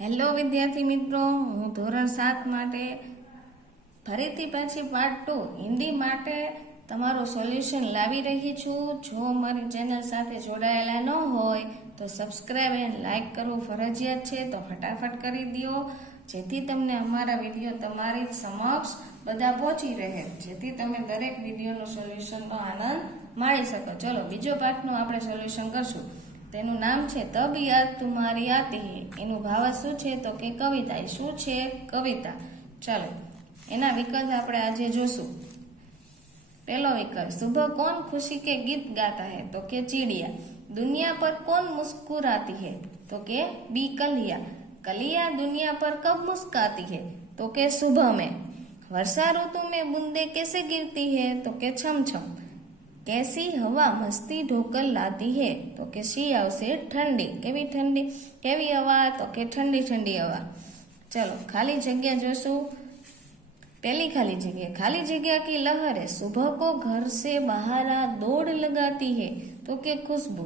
Hello વિદ્યાર્થી મિત્રો, હું ધોરણ સાત માટે ફરીથી પાછી પાર્ટ ટુ હિન્દી માટે તમારું સોલ્યુશન લાવી રહી છું. જો મારી ચેનલ સાથે જોડાયેલા ન હોય, તો સબસ્ક્રાઈબ એન્ડ લાઇક કરવું ફરજિયાત છે તો ફટાફટ કરી દો, જેથી તમને અમારા વીડિયો તમારી સમક્ષ બધા પહોંચી રહે. જેથી તમે દરેક વિડીયોનું સોલ્યુશનનો આનંદ માણી શકો. ચલો, બીજો પાર્ટનું આપણે સોલ્યુશન કરશું. તેનું નામ છે તબિયત તુમારી આતી હે. એનું ભાવ શું છે? તો કે કવિતા એ શું છે? કવિતા. ચાલો, એના વિકલ્પ આપણે આજે જોશું. પહેલો વિકલ્પ સુબહ કોણ ખુશી કે ગીત ગાતા હે? તો કે ચીડિયા, દુનિયા પર કોણ મુસ્કુરાતી હે? તો કે બી કલિયા કલિયા દુનિયા પર કબ મુસ્કાતી હે? તો કે સુબહ મેં. વર્ષા ઋતુ મેં બુંદે કેસે ગીરતી હે? તો કે છમછમ छम कैसी हवा मस्ती ढोकर लाती है तो કે શી આવશે ઠંડી કેવી ઠંડી કેવી હવા તો કે ઠંડી ઠંડી હવા ચલો ખાલી જગ્યા જોશું पहली खाली जगह खाली जगह की लहर है सुबह को घर से बाहर आ दौड़ लगाती है तो के खुशबू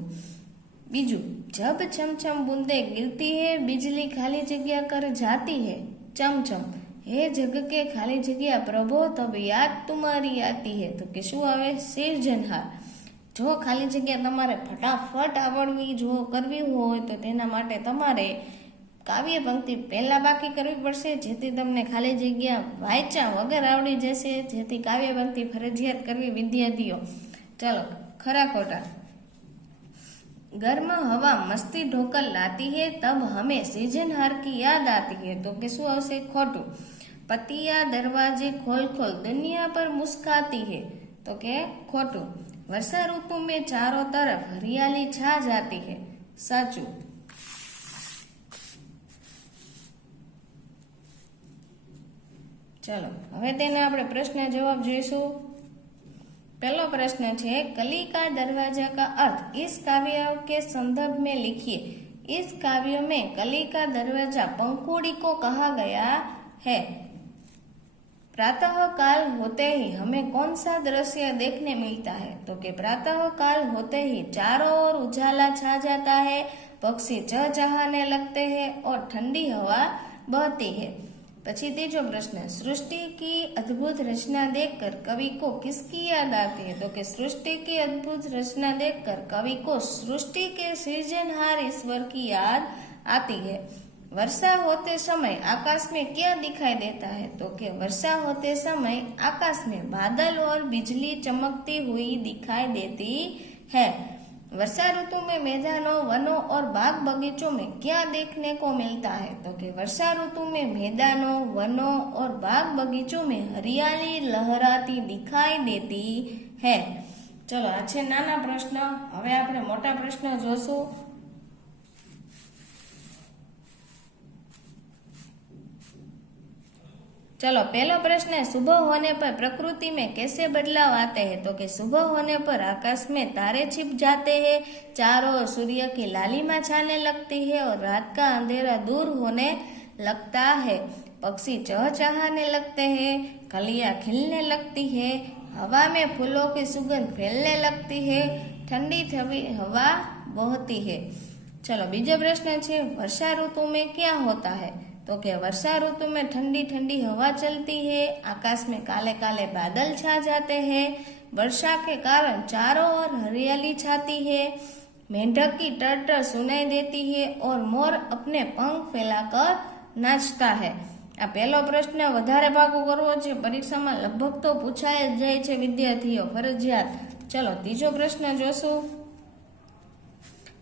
बीजू जब चमचम बूंदे गिरती है बिजली खाली जगह कर जाती है चमचम હે જગ કે ખાલી જગ્યા પ્રભો, તબ યાદ તુમારી આતી હે. તો કે શું આવે? સિર્જનહાર જો ખાલી જગ્યા તમારે ફટાફટ આવડવી, જો કરવી હોય, તો તેના માટે તમારે કાવ્ય પંક્તિ પહેલાં બાકી કરવી પડશે, જેથી તમને ખાલી જગ્યા વાંચા વગર આવડી જશે, જેથી કાવ્ય પંક્તિ ફરજિયાત કરવી વિદ્યાર્થીઓ. ચલો, ખરા ખોટા. ગરમ હવા મસ્તી ઢોકર લાતી હે, તબ હમે સીઝન હાર કી યાદ આતી હે. તો કે શું આવશે? ખોટું. पतिया दरवाजे खोल खोल दुनिया पर मुस्काती है। तो क्या खोटू, वर्षा ऋतु में चारों तरफ़ हरियाली छा जाती है। साचू। चलो हमें अपने प्रश्न जवाब जुशु पहला प्रश्न है कली का दरवाज़ा का अर्थ इस काव्य के संदर्भ में लिखिए इस काव्य में कली का दरवाज़ा पंखुड़ी को कहा गया है प्रातः काल होते ही हमें कौन सा दृश्य देखने मिलता है? तो कि प्रातः काल होते ही चारों ओर उजाला छा जाता है, पक्षी चहचहाने लगते हैं और ठंडी हवा बहती है। પછી तीजो प्रश्न, सृष्टि की अद्भुत रचना देखकर कवि को किसकी याद आती है? तो कि सृष्टि की अद्भुत रचना देखकर कवि को सृष्टि के सृजनहार ईश्वर की याद आती है। वर्षा होते समय आकाश में क्या दिखाई देता है तो कि वर्षा होते समय आकाश में बादल और बिजली चमकती हुई दिखाई देती है वर्षा ऋतु में मैदानों वनों और बाग बगीचों में क्या देखने को मिलता है तो कि वर्षा ऋतु में मैदानों वनों और बाग बगीचों में हरियाली लहराती दिखाई देती है ચલો આ છે નાના પ્રશ્ન હવે આપણે મોટા પ્રશ્ન જોશું चलो पहला प्रश्न है सुबह होने पर प्रकृति में कैसे बदलाव आते हैं तो कि सुबह होने पर आकाश में तारे छिप जाते हैं चारों ओर सूर्य की लालिमा छाने लगती है और रात का अंधेरा दूर होने लगता है पक्षी चहचहाने लगते हैं कलियाँ खिलने लगती है हवा में फूलों की सुगंध फैलने लगती है ठंडी थवी हवा बहती है चलो बीजो प्रश्न है वर्षा ऋतु में क्या होता है तो क्या वर्षा ऋतु में ठंडी ठंडी हवा चलती है आकाश में काले काले बादल छा जाते हैं वर्षा के कारण चारों ओर हरियाली छाती है मेंढक की टर्टर सुनाई देती है और मोर अपने पंख फैलाकर नाचता है આ પહેલો પ્રશ્ન વધારે ભાગો કરવો છે પરીક્ષામાં લગભગ તો પૂછાય જ જાય છે વિદ્યાર્થીઓ ફરજિયાત ચલો ત્રીજો પ્રશ્ન જોશું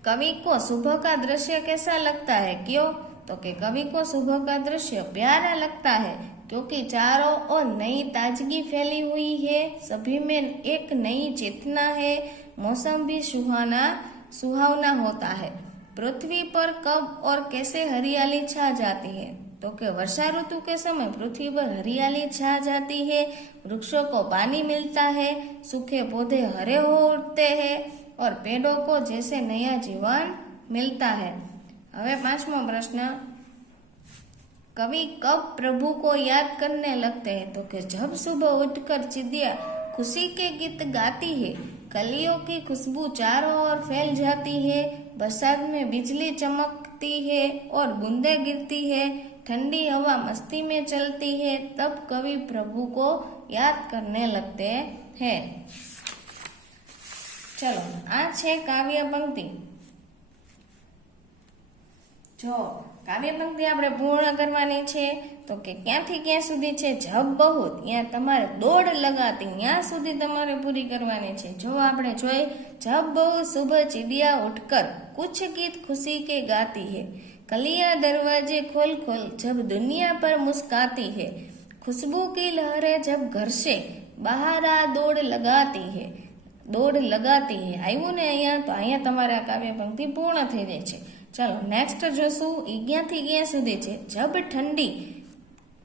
कवि को सुबह का दृश्य कैसा लगता है क्यों तो कि कवि को सुबह का दृश्य प्यारा लगता है, क्योंकि चारों ओर नई ताजगी फैली हुई है। सभी में एक नई चेतना है। मौसम भी सुहाना, सुहावना होता है। पृथ्वी पर कब और कैसे हरियाली छा जाती है? तो कि वर्षा ऋतु के समय पृथ्वी पर हरियाली छा जाती है। वृक्षों को पानी मिलता है। सूखे पौधे हरे हो उठते हैं और पेड़ों को जैसे नया जीवन मिलता है। હવે પાંચમો પ્રશ્ન कवि कब प्रभु को याद करने लगते हैं तो कि जब सुबह उठकर चिड़िया खुशी के गीत गाती है कलियों की खुशबू चारों ओर फैल जाती है बरसात में बिजली चमक चमकती है और बूंदे गिरती है ठंडी हवा मस्ती में चलती है तब कवि प्रभु को याद करने लगते हैं ચલો આ છે કાવ્ય પંક્તિ જો કાવ્ય પંક્તિ આપણે પૂર્ણ કરવાની છે, તો કે ક્યાંથી ક્યાં સુધી છે? જબ બહુ, ત્યાં તમારે દોડ લગાતી, ત્યાં સુધી તમારે પૂરી કરવાની છે. જો આપણે જોઈએ જબ બહુ શુભ ચીડિયા ઉઠકર, કુછ ગીત ખુશી કે ગાતી હે. કલિયા દરવાજે ખોલ ખોલ, જબ દુનિયા પર મુસ્કાતી હે. ખુશ્બુ કી લહેરે જબ ઘરશે, બહાર આ દોડ લગાતી હે. દોડ લગાતી હે. આવ્યું ને અહીંયા, તો અહીંયા તમારે આ કાવ્ય પંક્તિ પૂર્ણ થઈ જાય છે. ચાલો નેક્સ્ટ જોશું. ક્યાંથી ક્યાં સુધી છે? જબ ઠંડી.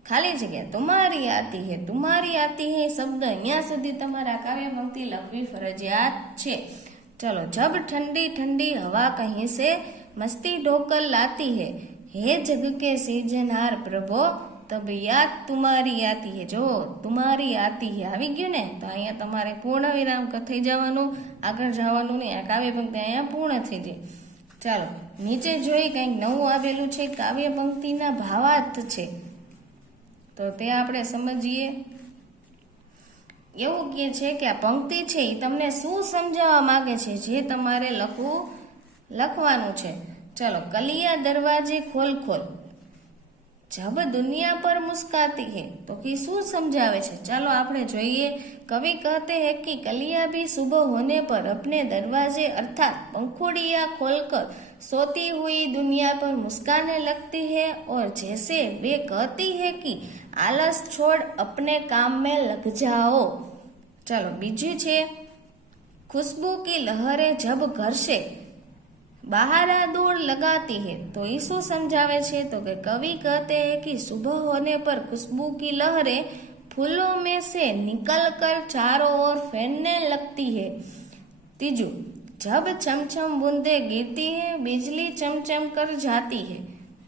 ખાલી જગ્યા તુમારી આતી હે, તુમારી આતી હે શબ્દ. અહીંયા સુધી તમારા કાવ્ય પંક્તિ લખવી ફરજિયાત છે. ચલો, જબ ઠંડી ઠંડી હવા કહેશે મસ્તી ઢોકર લાતી હે. હે જગ કે સીજનહાર પ્રભો તબ યાદ તુમારી આતી હે. જો તુમારી આતી હે. આવી ગયું ને, તો અહીંયા તમારે પૂર્ણ વિરામ થઈ જવાનું, આગળ જવાનું ને આ કાવ્ય પંક્તિ અહીંયા પૂર્ણ થઈ જાય. ચાલો, નીચે જોઈ કંઈક નવું આવેલું છે, કાવ્ય પંક્તિના ભાવાર્થ છે. તો તે આપણે સમજીએ. એવું કહે છે કે આ પંક્તિ છે એ તમને શું સમજાવવા માંગે છે, જે તમારે લખવું, લખવાનું છે. ચલો, કલિયા દરવાજે ખોલ ખોલ. જબ દુનિયા પર મુસ્કાતી है તો કે શું સમજાવે છે ચાલો આપણે જોઈએ કવિ कहते हैं कि कलियां भी सुबह होने पर अपने दरवाजे अर्थात पंखुड़ियां खोलकर सोती हुई दुनिया पर मुस्काने लगती है और जैसे वे कहती है कि आलस छोड़ अपने काम में लग जाओ चलो बीजू છે खुशबू की लहरें जब घर से बाहर आ दौड़ लगाती है तो ये શું समझावे છે તો કે कवि कहते हैं कि सुबह होने पर खुशबू की लहरें फूलों में से निकलकर चारों ओर फैलने लगती है तीजू जब चमचम बूंदे गिरती है बिजली चमचम कर जाती है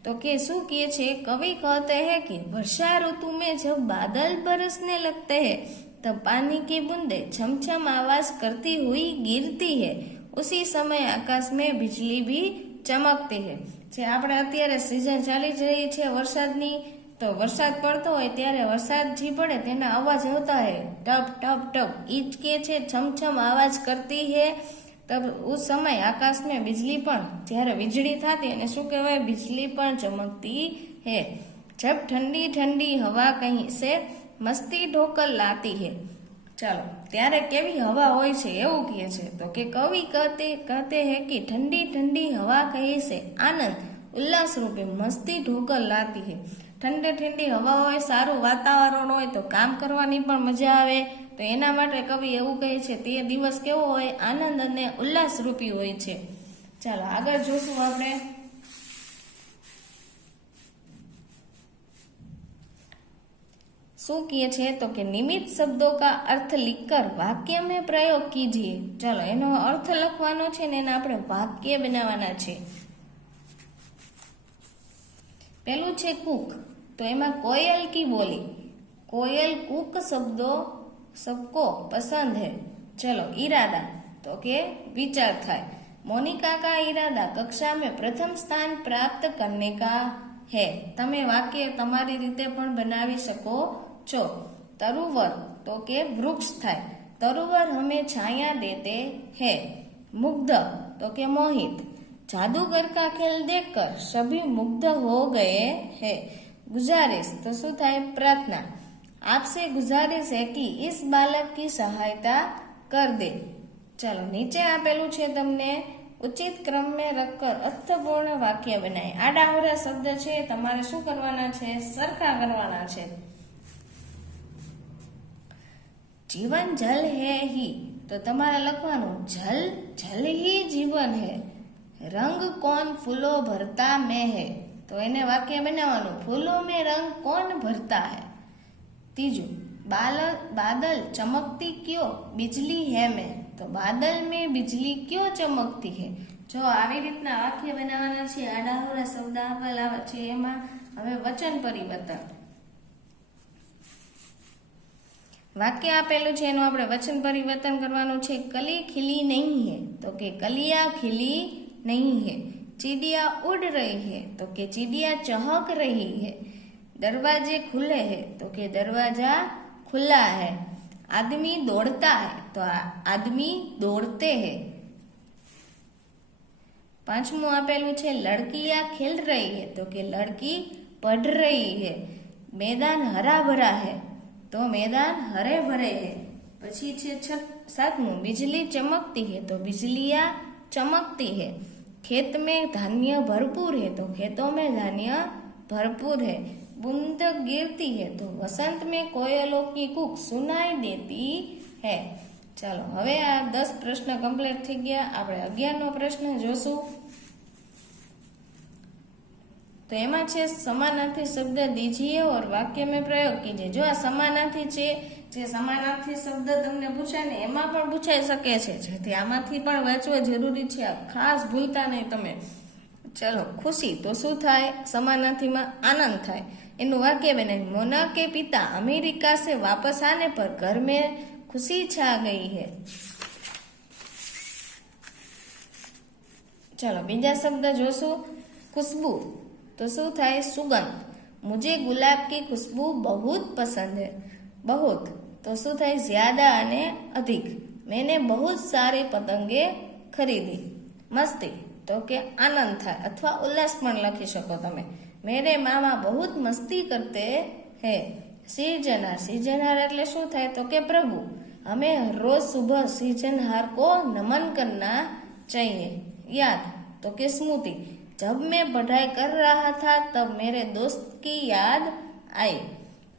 तो के શું કહે છે कवि कहते हैं कि वर्षा ऋतु में जब बादल बरसने लगते हैं तब पानी की बूंदे छमछम आवाज करती हुई गिरती है उसी समय आकाश में बिजली भी ચમકતી હે જે આપણે અત્યારે સિઝન ચાલી જ રહી છે વરસાદની તો વરસાદ પડતો હોય ત્યારે વરસાદ જે પડે તેના અવાજ આવતા હે ટપ ટપ ટપ ઈજ કે છે છમછમ આવાજ કરતી હે તબ ઉસ સમય આકાશ में बिजली પણ જ્યારે વીજળી થતી અને શું કહેવાય बिजली પણ ચમકતી હે જબ ઠંડી ઠંડી હવા કહી સે મસ્તી ઢોકર લાતી હે ચાલો, ત્યારે કેવી હવા હોય છે એવું કહે છે. તો કે કવિ કહેતે કહેતે હે કે ઠંડી ઠંડી હવા કહે છે. આનંદ, ઉલ્લાસ રૂપે મસ્તી ઢોકર લાતી હે. ઠંડી ઠંડી હવા હોય, સારું વાતાવરણ હોય, તો કામ કરવાની પણ મજા આવે. તો એના માટે કવિ એવું કહે છે, તે દિવસ કેવો હોય? આનંદ અને ઉલ્લાસ રૂપી હોય છે. ચાલો, આગળ જોશું આપણે. શું કહે છે તો કે નિમિત્ત શબ્દો કા અર્થ લિખકર વાક્ય મેં પ્રયોગ કીજીએ. ચલો, એનો અર્થ લખવાનો છે ને એને આપણે વાક્ય બનાવવાના છે. પેલું છે કુક. તો એમાં કોયલ કી બોલી? કોયલ કુક શબ્દો સબકો પસંદ હે. ચલો, ઈરાદા. તો કે વિચાર થાય. મોનિકા કા ઈરાદા, કક્ષા મેં પ્રથમ સ્થાન પ્રાપ્ત કરને કા હે? તમે વાક્ય તમારી રીતે પણ બનાવી શકો છો તરુવર, તો કે વૃક્ષ થાય. તરુવર હમે છાયા દેતે હે. મુગ્ધ, તો કે મોહિત. જાદુગર કા ખેલ દેખકર સભી મુગ્ધ હો ગયે હે. ગુજારિશ, તો શું થાય પ્રાર્થના? આપસે ગુજારિશ હે કે ઇસ બાલક કી સહાયતા કર દે. ચાલો, નીચે આપેલું છે તમને. ઉચિત ક્રમ મેં રખકર અર્થપૂર્ણ વાક્ય બનાય. આડા અવરા શબ્દ છે, તમારે શું કરવાના છે? સરખા કરવાના છે. જીવન જલ હે હી. તો તમારે લખવાનું, જલ જલ હી જીવન હે. રંગ કોણ ફૂલો ભરતા મેં હે. તો એને વાક્ય બનાવવાનું, ફૂલો મેં રંગ કોણ ભરતા હે. ત્રીજું બાલ બાદલ ચમકતી ક્યો બિજલી હે મેં. તો બાદલ મેં બિજલી ક્યો ચમકતી હે. જો આવી રીતના વાક્ય બનાવવાના છે આડાહોરા શબ્દ આપેલા છે, એમાં હવે વચન પરિવર્તન. વાક્ય આપેલું છે, એનું આપણે વચન પરિવર્તન કરવાનું છે, કલી ખીલી નહીં હે, તો કે કલિયા ખીલી નહીં હે, ચીડિયા ઉડ રહી હે, તો કે ચીડિયા ચહક રહી હે, દરવાજે ખુલે હે, તો કે દરવાજા ખુલ્લા હે, આદમી દોડતા હે, તો આદમી દોડતે હે. પાંચમું આપેલું છે, લડકીયા ખેલ રહી હે, તો કે લડકી પઢ રહી હે, મેદાન હરાભરા હે તો મેદાન હરે ભરે હે પછી છે છ સાતમું बिजली चमकती है तो बिजलियां चमकती है खेत में धान्य भरपूर है तो खेतों में धान्य भरपूर है बूंद गिरती है तो वसंत में कोयलों की कूक सुनाई देती है ચાલો હવે આ દસ પ્રશ્ન કમ્પ્લીટ થઈ ગયા આપણે અગિયારનો પ્રશ્ન જોશું તો એમાં છે સમાનાર્થી શબ્દ દીજીએ ઓર વાક્ય મેં પ્રયોગ કીજીએ જો આ સમાનાર્થી છે, જે સમાનાર્થી શબ્દ તમને પૂછાય ને એમાં પણ પૂછાઈ શકે છે. જેથી આમાંથી પણ વાંચવા જરૂરી છે. ખાસ ભૂલતા નહીં તમે. ચલો, ખુશી. તો શું થાય? સમાનાર્થીમાં આનંદ થાય. એનું વાક્ય બને મોના કે પિતા અમેરિકા સે વાપસ આને પર ઘર મેં ખુશી છા ગઈ હે. ચલો, બીજા શબ્દ જોશું. ખુશ્બુ. તો શું થાય સુગંધ મુજે ગુલાબ કી ખુશ્બુ બહુ પસંદ હે બહુ તો શું થાય જ્યાદા અને અધિક મેને બહુ સારી પતંગે ખરીદી મસ્તી તો કે આનંદ થાય અથવા ઉલ્લાસ પણ લખી શકો તમે મેરે મામા બહુ મસ્તી કરતે હે સિરજનહાર સિરજનહાર એટલે શું થાય તો કે પ્રભુ અમે રોજ સુબહ સિરજનહાર કો નમન કરના ચાહીએ યાદ તો કે સ્મૃતિ जब मैं पढ़ाई कर रहा था तब मेरे दोस्त की याद आई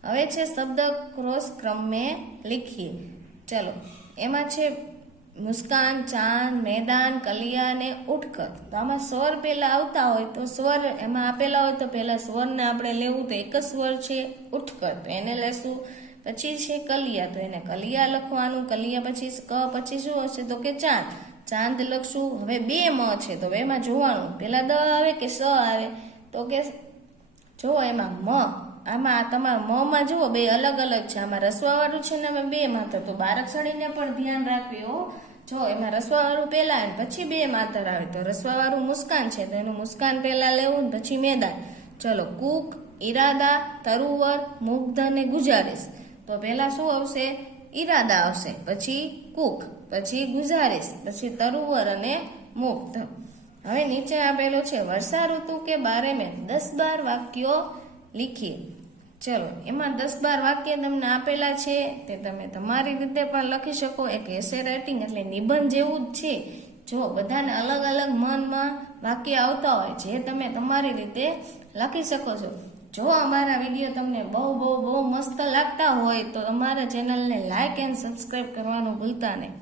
હવે છે શબ્દ ક્રોસ ક્રમ में लिखिए ચલો એમાં છે મુસ્કાન ચાંદ મેદાન કલિયા અને ઉઠકર તો આમાં સ્વર પહેલા આવતા હોય તો સ્વર એમાં આપેલા હોય તો પહેલા સ્વરને આપણે લેવું તો એક જ સ્વર છે ઉઠકર તો એને લેશું પછી છે કલિયા તો એને કલિયા લખવાનું કલિયા પછી ક પછી શું હશે તો કે ચાંદ ચાંદ લખશું. હવે બે મ છે, તો એમાં જોવાનું. પહેલાં દ આવે કે સ આવે? તો કે જો એમાં મ. આમાં તમારા મ માં જુઓ, બે અલગ અલગ છે. આમાં રસવાવાળું છે ને અમે બે માત્ર. તો બારક સળીને પણ ધ્યાન રાખવી હો. જો એમાં રસવાવાળું પહેલાં અને પછી બે માતર આવે. તો રસવાવાળું મુસ્કાન છે, તો એનું મુસ્કાન પહેલાં લેવું ને પછી મેદાન. ચલો, કૂક, ઈરાદા, તરુવર, મુગ્ધ અને ગુજારીશ. તો પહેલાં શું આવશે? ઈરાદા આવશે. પછી કૂક, પછી ગુજારીશ, પછી તરુવર અને મુક્ત. હવે નીચે આપેલું છે, વર્ષા ઋતુ કે બારે મેં દસ બાર વાક્યો લીખીએ ચલો, એમાં દસ બાર વાક્ય તમને આપેલા છે, તે તમે તમારી રીતે પણ લખી શકો. એક એસે રાઇટિંગ એટલે નિબંધ જેવું જ છે. જો બધાને અલગ અલગ મનમાં વાક્ય આવતા હોય, જે તમે તમારી રીતે લખી શકો છો. જો અમારા વીડિયો તમને બહુ બહુ બહુ મસ્ત લાગતા હોય તો અમારા ચેનલને લાઇક એન્ડ સબસ્ક્રાઈબ કરવાનું ભૂલતા નહીં.